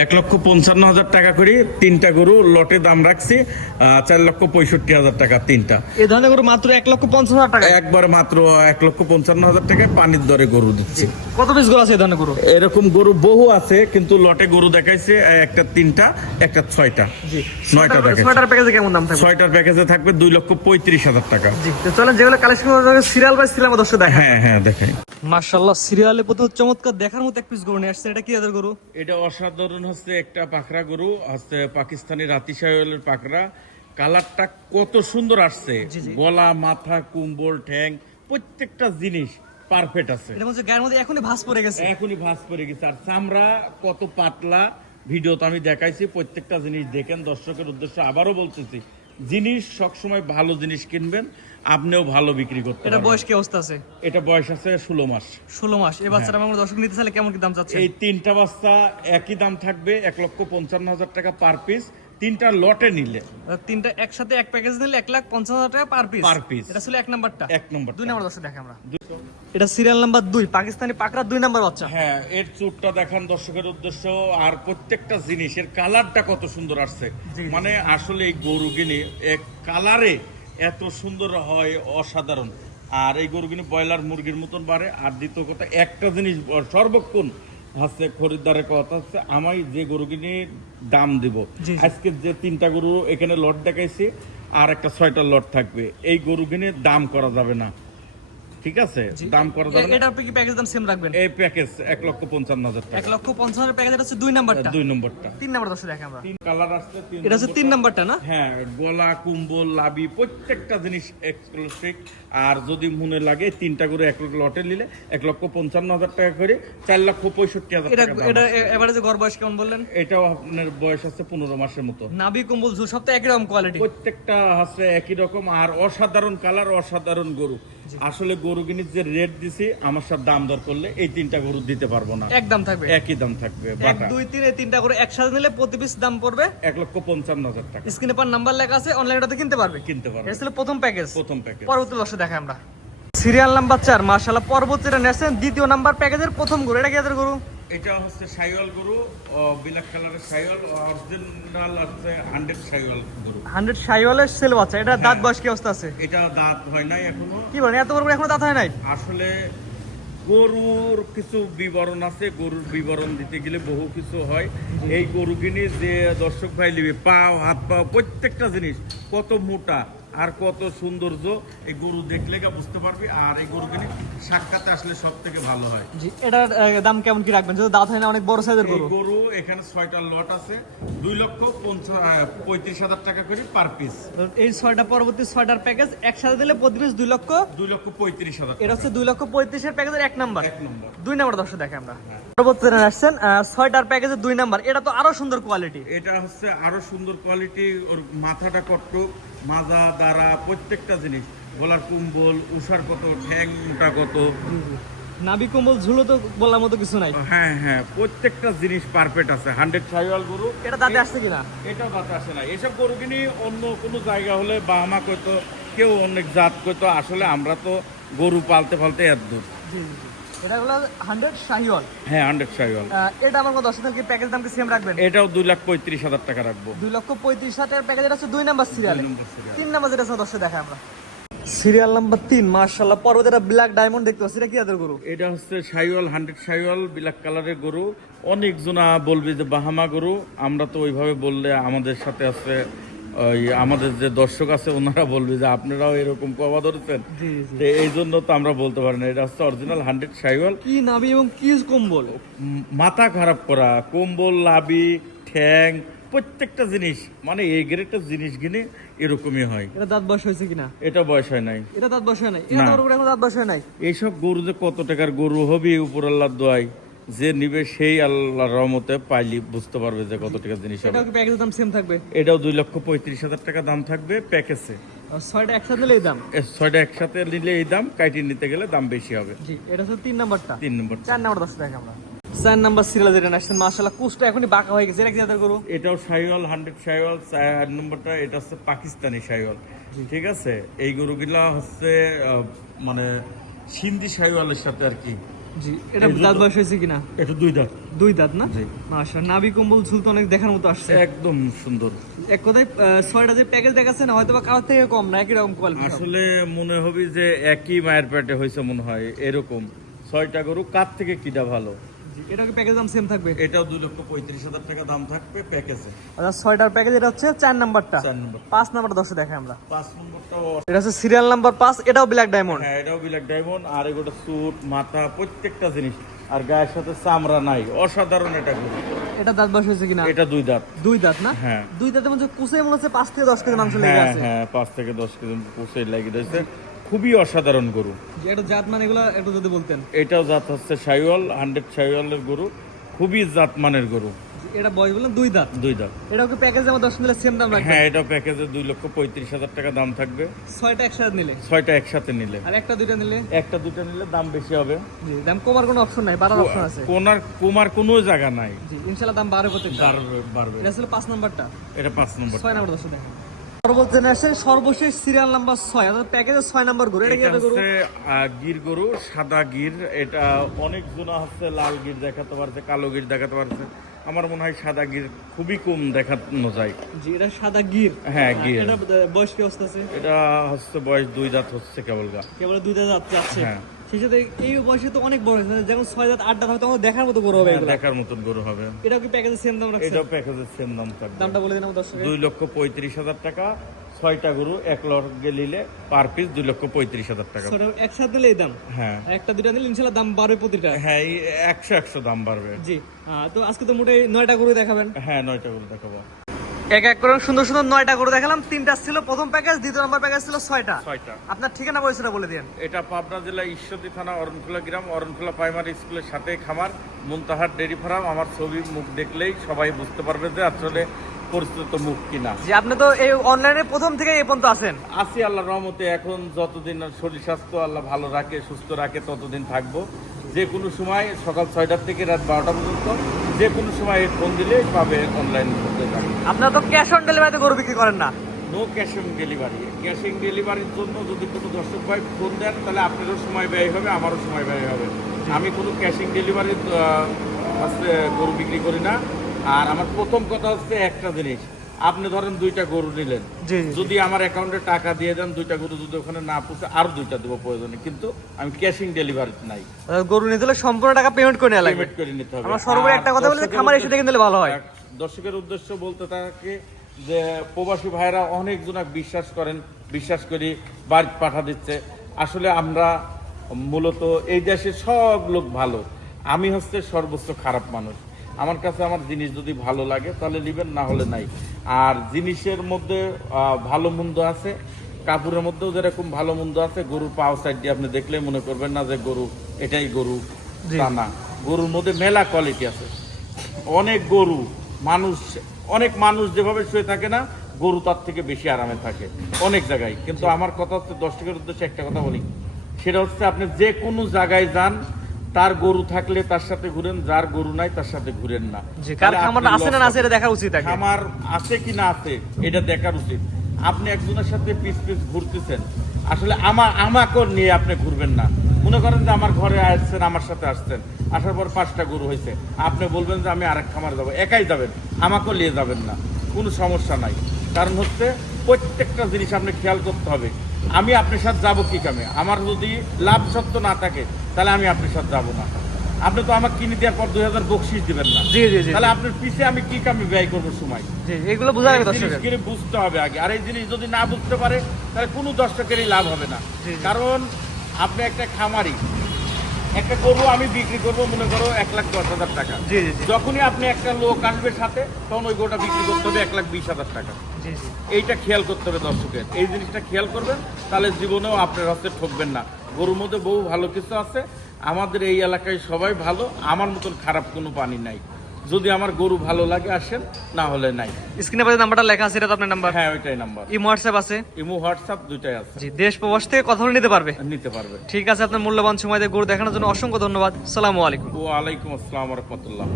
এক লক্ষ পঞ্চান্ন হাজার টাকা করে তিনটা গরু লটে দাম রাখছি চার লক্ষ পঁয়ষট্টি হাজার টাকা তিনটা। এই ধরনের গরু মাত্র এক লক্ষ পঞ্চাশ হাজার টাকা? একবার মাত্র এক লক্ষ পঞ্চান্ন হাজার টাকায় পানির দরে গরু দিচ্ছি। কত পিস গরু আছে এই ধরনের গরু? এরকম গরু বহু আছে কিন্তু লটে গরু দেখাইছে একটা তিনটা একটা ছয়টা। নয়টা দেখাইছে। ছয়টার প্যাকেজে কেমন দাম থাকবে? ছয়টার প্যাকেজে থাকবে দুই লক্ষ পঁয়ত্রিশ হাজার টাকা। চলেন যেগুলো কালেকশন সিরিয়াল বাই সিরিয়াল দর্শক দেখা হ্যাঁ হ্যাঁ দেখাই। মার্শাল্লাহ সিরিয়ালে প্রতি চমৎকার দেখার মতো এক পিস গরু নিয়ে আসছে এটা কি এদের গরু? এটা অসাধারণ হচ্ছে একটা পাখরা গরু হচ্ছে পাকিস্তানি রাতি সাহেলের পাখরা। কালারটা কত সুন্দর আসছে। গলা মাথা কুম্বল ঠ্যাং প্রত্যেকটা জিনিস পারফেক্ট আছে। এটা গায়ের মধ্যে এখনই ভাস পড়ে গেছে। এখনই ভাস পড়ে গেছে। আর চামড়া কত পাতলা। ভিডিও তো আমি দেখাইছি প্রত্যেকটা জিনিস দেখেন। দর্শকের উদ্দেশ্যে আবারও বলতেছি জিনিস সবসময় ভালো জিনিস কিনবেন আপনিও ভালো বিক্রি করতে এটা বয়স কি অবস্থা আছে? এটা বয়স আছে ষোলো মাস। ষোলো মাস। এই বাচ্চাটা আমার দর্শক নিতে চাইলে কেমন কি দাম চাচ্ছে? এই তিনটা বাচ্চা একই দাম থাকবে এক লক্ষ পঞ্চান্ন হাজার টাকা পার পিস তিনটা লটে নিলে। তিনটা একসাথে এক প্যাকেজ নিলে এক লাখ পঞ্চাশ হাজার টাকা পার পিস Per piece। এটা ছিল এক নাম্বারটা। এক নম্বর দুই নাম্বার দর্শক দেখে আমরা। এটা সিরিয়াল নাম্বার দুই পাকিস্তানি পাকড়া দুই নাম্বার বাচ্চা। হ্যাঁ এর চুটটা দেখান দর্শকের উদ্দেশ্য। আর প্রত্যেকটা জিনিসের কালারটা কত সুন্দর আসছে। মানে আসলে এই গরুগিনি এক কালারে এত সুন্দর হয় অসাধারণ। আর এই গরু গিনি ব্রয়লার মুরগির মতন বাড়ে। আর দ্বিতীয় কথা একটা জিনিস সর্বক্ষণ হচ্ছে খরিদ্দারের কথা হচ্ছে আমি যে গরুগিনির দাম দিব। আজকে যে তিনটা গরু এখানে লট দেখাইছি আর একটা ছয়টা লট থাকবে। এই গরুগিনির দাম করা যাবে না। ঠিক আছে? দাম করা যাবে এটা আপনি কি প্যাকেজ দাম সেম রাখবেন? এই প্যাকেজ এক লক্ষ পঞ্চান্ন হাজার এক টাকা লক্ষ পঞ্চাশ হাজার প্যাকেজ এটা হচ্ছে দুই নাম্বারটা দুই নম্বরটা তিন নাম্বার দর্শক দেখে আমরা। তিন কালার আসছে তিন এটা হচ্ছে তিন নাম্বারটা না? হ্যাঁ গলা কুম্বল লাবি প্রত্যেকটা জিনিস এক্সক্লুসিভ আর যদি মনে লাগে তিনটা করে এক লটে নিলে এক লক্ষ পঞ্চান্ন হাজার টাকা করে চার লক্ষ পঁয়ষট্টি হাজার টাকা এটা এবারে যে গড় বয়স কেমন বললেন? এটাও আপনার বয়স আছে পনেরো মাসের মতো। নাবি কম্বল ঝুল সব তো একই রকম কোয়ালিটি প্রত্যেকটা হচ্ছে একই রকম আর অসাধারণ কালার অসাধারণ গরু। আসলে গরু কিনির যে রেট দিছি আমার সব দাম দর করলে এই তিনটা গরু দিতে পারব না। এক দাম থাকবে? একই দাম থাকবে এক দুই তিন এই তিনটা গরু একসাথে নিলে প্রতি পিস দাম পড়বে? এক লক্ষ পঞ্চান্ন হাজার টাকা। স্ক্রিনে পার নাম্বার লেখা আছে অনলাইন অনলাইনে কিনতে পারবে? কিনতে পারবে। এটা ছিল প্রথম প্যাকেজ প্রথম প্যাকেজ পরবর্তী বছর দেখে আমরা। সিরিয়াল নাম্বার চার মার্শাল্লাহ পরবর্তী এটা নেছেন দ্বিতীয় নাম্বার প্যাকেজের প্রথম গরু। এটা কি গরু? এটা হচ্ছে সাইওয়াল গরু ব্ল্যাক কালারের সাইওয়াল অরিজিনাল হচ্ছে হান্ড্রেড সাইওয়াল গরু। হান্ড্রেড সাইওয়ালের সেল বাচ্চা এটা দাঁত বয়স কি অবস্থা আছে? এটা দাঁত হয় নাই এখনও। কি বলেন এত বড় এখনও দাঁত হয় নাই? আসলে গরুর কিছু বিবরণ আছে গরুর বিবরণ দিতে গেলে বহু কিছু হয়। এই গরু কিনে যে দর্শক ভাই নিবে পাও হাত পাও প্রত্যেকটা জিনিস কত মোটা আর কত সৌন্দর্য এই গরু দেখলে বুঝতে পারবি আর এই গরু কিনে সাক্ষাতে আসলে সব থেকে ভালো হয়। জি এটার দাম কেমন কি রাখবেন? যদি দাঁত হয় না অনেক বড় সাইজের গরু। গরু এখানে ছয়টা লট আছে দুই লক্ষ পঞ্চাশ পঁয়ত্রিশ হাজার টাকা করে পার পিস এই ছয়টা পরবর্তী ছয়টার প্যাকেজ একসাথে দিলে প্রতি পিস দুই লক্ষ দুই লক্ষ পঁয়ত্রিশ হাজার এটা হচ্ছে দুই লক্ষ পঁয়ত্রিশের প্যাকেজের এক নাম্বার এক নম্বর দুই নাম্বার দর্শক দেখে আমরা। আসছেন ছয়টার প্যাকেজের দুই নাম্বার। এটা তো আরও সুন্দর কোয়ালিটি এটা হচ্ছে আরও সুন্দর কোয়ালিটি ওর মাথাটা কট্টক মাজা দ্বারা প্রত্যেকটা জিনিস। গলার কুম্বল উষার কত ঠ্যাং মোটা কত। নাবি কম্বল ঝুলো তো বলার মতো কিছু নাই। হ্যাঁ হ্যাঁ প্রত্যেকটা জিনিস পারফেক্ট আছে। হান্ড্রেড সাইওয়াল গরু। এটা দাঁতে আসছে কিনা? এটা বাতা আসে না। এসব গরু কিনি অন্য কোনো জায়গা হলে বা আমা কইতো কেউ অনেক জাত কইতো আসলে আমরা তো গরু পালতে পালতে এত দূর। এটা হলো হান্ড্রেড শাহিওয়াল। হ্যাঁ এটা আমার কথা দর্শক কি প্যাকেজ দাম কি সেম রাখবেন? এটাও লাখ পঁয়ত্রিশ হাজার টাকা রাখব। লক্ষ হাজার প্যাকেজ এটা হচ্ছে দুই নাম্বার সিরিয়ালে। তিন নাম্বার যেটা আছে দর্শক আমরা। সিরিয়াল নাম্বার তিন মার্শাল্লাহ পর্বত এটা ব্ল্যাক ডায়মন্ড দেখতে পাচ্ছি। এটা কি আদের গরু? এটা হচ্ছে সাইওয়াল হান্ড্রেড সাইওয়াল ব্ল্যাক কালারের গরু। অনেক জনা বলবে যে বাহামা গরু। আমরা তো ওইভাবে বললে আমাদের সাথে আছে ওই আমাদের যে দর্শক আছে ওনারা বলবে যে আপনারাও এরকম কবা ধরেছেন। তো এই জন্য তো আমরা বলতে পারি না এটা হচ্ছে অরিজিনাল হান্ড্রেড সাইওয়াল। কি নাবি এবং কি কম্বল? মাথা খারাপ করা কম্বল লাবি ঠ্যাং প্রত্যেকটা জিনিস মানে এই গ্রেডের জিনিস কিনে এরকমই হয়। এটা দাঁত বয়স হয়েছে কিনা? এটা বয়স হয় নাই। এটা দাঁত বয়স হয় নাই। এটা দাঁত বয়স হয় নাই? এইসব গরু যে কত টাকার গরু হবে উপর আল্লাহর দোয়াই যে নিবে সেই আল্লাহর রহমতে পাইলি বুঝতে পারবে যে কত টাকা জিনিস হবে। প্যাকেজের দাম সেম থাকবে? এটাও দুই লক্ষ পঁয়ত্রিশ হাজার টাকা দাম থাকবে প্যাকেজে ছয়টা একসাথে নিলে এই দাম? ছয়টা একসাথে নিলে এই দাম কাইটি নিতে গেলে দাম বেশি হবে। জি এটা হচ্ছে তিন নাম্বারটা। তিন নম্বর চার নাম্বার দশ টাকা আমরা। চার নাম্বার সিরিয়াল যেটা আসছেন কুচটা এখনই বাঁকা হয়ে গেছে। এটা কি জাতের গরু? এটাও সাইওয়াল হান্ড্রেড সাইওয়াল চার নম্বরটা এটা হচ্ছে পাকিস্তানি সাইওয়াল ঠিক আছে? এই গরুগুলা হচ্ছে মানে সিন্ধি সাইওয়ালের সাথে আর কি। জি এটা দাঁত জুতো- বয়স হয়েছে কিনা? এটা দুই দাঁত। দুই দাঁত না? মাশাআল্লাহ নাভি কম্বল ঝুল তো অনেক দেখার মতো আসছে। একদম সুন্দর। এক কথায় ছয়টা যে প্যাকেজ দেখাচ্ছে না হয়তো বা কারোর থেকে কম না একই রকম কোয়ালিটি আসলে মনে হবে যে একই মায়ের পেটে হয়েছে মনে হয় এরকম। ছয়টা গরু কার থেকে কিটা ভালো? এটা কি প্যাকেজ দাম সেম থাকবে? এটাও দুই লক্ষ পঁয়ত্রিশ হাজার টাকা দাম থাকবে প্যাকেজে আচ্ছা ছয়টার প্যাকেজ এটা হচ্ছে চার নাম্বারটা। চার নম্বর। পাঁচ নাম্বার দশে দেখাই আমরা। পাঁচ নম্বরটাও এটা হচ্ছে সিরিয়াল নাম্বার পাঁচ এটাও ব্ল্যাক ডায়মন্ড হ্যাঁ এটাও বিলাক ডায়মন্ড আর এগুলো স্যুট মাথা প্রত্যেকটা জিনিস। আর গায়ের সাথে চামড়া নাই অসাধারণ এটা এটা দাঁত বয়স হয়েছে কিনা? এটা দুই দাঁত। দুই দাঁত না? হ্যাঁ। দুই দাঁতের মধ্যে কুসে মনে হচ্ছে পাঁচ থেকে দশ কেজি মাংস লেগে হ্যাঁ আছে। হ্যাঁ পাঁচ থেকে দশ কেজি পুষে লাগিয়ে দিয়েছে খুবই অসাধারণ গরু। এটা জাত মানে এগুলো একটু যদি বলতেন। এটাও জাত হচ্ছে সাইওয়াল হান্ড্রেড সাইওয়ালের গরু খুবই জাত মানের গরু। এটা বয়স বললেন দুই দাঁত? দুই দাঁত। এটা ওকে প্যাকেজ আমার দশ নিলে সেম দাম হ্যাঁ এটা প্যাকেজে দুই লক্ষ পঁয়ত্রিশ হাজার টাকা দাম থাকবে। ছয়টা একসাথে নিলে? ছয়টা একসাথে নিলে। আর একটা দুইটা নিলে? একটা দুটা নিলে দাম বেশি হবে। জি দাম কমার কোনো অপশন নাই বাড়ার অপশন আছে। কোনার কুমার কোনো জায়গা নাই। জি ইনশাল্লাহ দাম বাড়বে প্রত্যেকটা। বাড়বে বাড়বে। এটা ছিল পাঁচ নাম্বারটা। এটা পাঁচ নম্বর ছয় নাম্বার দশ দেখেন। সর্বশেষ সিরিয়াল নাম্বার ছয় অর্থাৎ ছয় নাম্বার গরু। এটা কি এটা একটা গরু? হচ্ছে আহ, গির গরু সাদা গির। এটা অনেক জনা হচ্ছে লাল গির দেখাতে পারছে কালো গির দেখাতে পারছে। আমার মনে হয় সাদা গির খুবই কম দেখানো যায়। জি এটা সাদা গির। হ্যাঁ গির। এটা বয়স কি অবস্থা আছে? এটা হচ্ছে বয়স দুই দাঁত হচ্ছে কেবল গা কেবল দুই দাঁত যাচ্ছে। হ্যাঁ। সেই সাথে এই বয়সে তো অনেক বড় হয়েছে। যেমন ছয় দাঁত আট দাঁত হয়তো আমাদের দেখার মতো গরু হবে হ্যাঁ, দেখার মতন গরু হবে। এটাও কি প্যাকেজের সেম দাম রাখছে এটাও প্যাকেজের সেম দাম থাকবে। দামটা বলে দিন আমার দুই লক্ষ পঁয়ত্রিশ হাজার টাকা ছয়টা গরু এক লগে নিলে পার পিস দুই লক্ষ পঁয়ত্রিশ হাজার টাকা। একসাথে নিলে এই দাম? হ্যাঁ। একটা দুইটা নিলে ইনশাল্লাহ দাম বাড়বে প্রতিটা। হ্যাঁ একশো একশো দাম বাড়বে। জি। তো আজকে তো মোটে নয়টা গরু দেখাবেন। হ্যাঁ নয়টা গরু দেখাবো। এক এক করে সুন্দর সুন্দর নয়টা গরু দেখালাম। তিনটা ছিল প্রথম প্যাকেজ দ্বিতীয় নম্বর প্যাকেজ ছিল ছয়টা। ছয়টা। আপনার ঠিকানা পরিচয়টা বলে দিন এটা পাবনা জেলা ঈশ্বরদী থানা অরণখোলা গ্রাম। অরণখোলা প্রাইমারি স্কুলের সাথে খামার মুনতাহার ডেরি ফার্ম। আমার ছবি মুখ দেখলেই সবাই বুঝতে পারবে যে আসলে পরিচিত মুখ কিনা। যে আপনি তো এই অনলাইনে প্রথম থেকে এই পর্যন্ত আছেন। আছি আল্লাহ রহমতে এখন যতদিন শরীর স্বাস্থ্য আল্লাহ ভালো রাখে সুস্থ রাখে ততদিন থাকব। যে কোনো সময় সকাল ছয়টার থেকে রাত বারোটা পর্যন্ত যে কোনো সময় ফোন দিলেই পাবে অনলাইন করতে পারে। আপনারা তো ক্যাশ অন ডেলিভারিতে গরু বিক্রি করেন না। No cash on delivery cash on ডেলিভারির জন্য যদি কোনো দর্শক ভাই ফোন দেন তাহলে আপনারও সময় ব্যয় হবে আমারও সময় ব্যয় হবে। আমি কোনো ক্যাশ অন ডেলিভারির গরু বিক্রি করি না। আর আমার প্রথম কথা হচ্ছে একটা জিনিস। আপনি ধরেন দুইটা গরু নিলেন। যদি আমার অ্যাকাউন্টে টাকা দিয়ে দেন দুইটা গরু যদি ওখানে না পুষে আর দুইটা দেবো প্রয়োজনে। কিন্তু আমি ক্যাশিং ডেলিভারি নাই। গরু নিতে হলে সম্পূর্ণ টাকা পেমেন্ট করে নেওয়া পেমেন্ট করে নিতে হবে। আমরা সর্বোপরি একটা কথা বলি যে দর্শকের খামার এসে দেখে নিলে ভালো হয়। উদ্দেশ্য- দর্শকের উদ্দেশ্য বলতে থাকে যে প্রবাসী ভাইরা অনেক জনা বিশ্বাস করেন বিশ্বাস করি বাড়ি পাঠা দিচ্ছে। আসলে আমরা মূলত এই দেশের সব লোক ভালো। আমি হচ্ছে সর্বোচ্চ খারাপ মানুষ। আমার কাছে আমার জিনিস যদি ভালো লাগে তাহলে নেবেন না হলে নাই। আর জিনিসের মধ্যে ভালো মন্দ আছে কাপড়ের মধ্যেও যেরকম ভালো মন্দ আছে গরুর পাও সাইড দিয়ে আপনি দেখলে মনে করবেন না যে গরু এটাই গরু তা না। গরুর মধ্যে মেলা কোয়ালিটি আছে। অনেক গরু মানুষ অনেক মানুষ যেভাবে শুয়ে থাকে না গরু তার থেকে বেশি আরামে থাকে অনেক জায়গায়। কিন্তু আমার কথা হচ্ছে দর্শকের উদ্দেশ্যে একটা কথা বলি। সেটা হচ্ছে আপনি যে কোনো জায়গায় যান তার গরু থাকলে তার সাথে ঘুরেন যার গরু নাই তার সাথে ঘুরেন না। আপনি আছে না আছে এটা দেখা উচিত খামার আছে কি না আছে এটা দেখার উচিত। আপনি একজনের সাথে পিস পিস ঘুরতেছেন আসলে আমার আমাকেও নিয়ে আপনি ঘুরবেন না। মনে করেন যে আমার ঘরে আসছেন আমার সাথে আসছেন আসার পর পাঁচটা গরু হয়েছে। আপনি বলবেন যে আমি আরেক খামারে যাব একাই যাবেন আমাকেও নিয়ে যাবেন না কোনো সমস্যা নাই। কারণ হচ্ছে প্রত্যেকটা জিনিস আপনি খেয়াল করতে হবে। আমি আপনার সাথে যাব কি কামে? আমার যদি লাভ সত্য না থাকে তাহলে আমি আপনার সাথে যাব না। আপনি তো আমাকে কিনে দেওয়ার পর দুই হাজার বকশিস দিবেন না। জি জি তাহলে আপনার পিছে আমি কি কামে ব্যয় করব সময়? জি এগুলো বোঝা যাবে বুঝতে হবে আগে। আর এই জিনিস যদি না বুঝতে পারে তাহলে কোনো দর্শকেরই লাভ হবে না। কারণ আপনি একটা খামারি একটা গরু আমি বিক্রি করব মনে করো এক লাখ দশ হাজার টাকা। যখনই আপনি একটা লোক আসবে সাথে তখন ওই গরুটা বিক্রি করতে হবে এক লাখ বিশ হাজার টাকা। এইটা খেয়াল করতে হবে দর্শকের। এই জিনিসটা খেয়াল করবেন তাহলে জীবনেও আপনার হস্তে ঠকবেন না। গরুর মধ্যে বহু ভালো কিছু আছে আমাদের এই এলাকায় সবাই ভালো আমার মতন খারাপ কোনো পানি নাই। যদি আমার গরু ভালো লাগে আসেন না হলে নাই। স্ক্রিনে পাশে নাম্বারটা লেখা আছে এটা তো আপনার নাম্বার? হ্যাঁ ওইটাই নাম্বার। ইমো হোয়াটসঅ্যাপ আছে? ইমো হোয়াটসঅ্যাপ দুইটাই আছে। জি দেশ প্রবাস থেকে কথা বলে নিতে পারবে? নিতে পারবে। ঠিক আছে আপনার মূল্যবান সময় দিয়ে গরু দেখানোর জন্য অসংখ্য ধন্যবাদ। সালামু আলাইকুম। ওয়ালাইকুম আসসালাম রহমতুল্লাহ।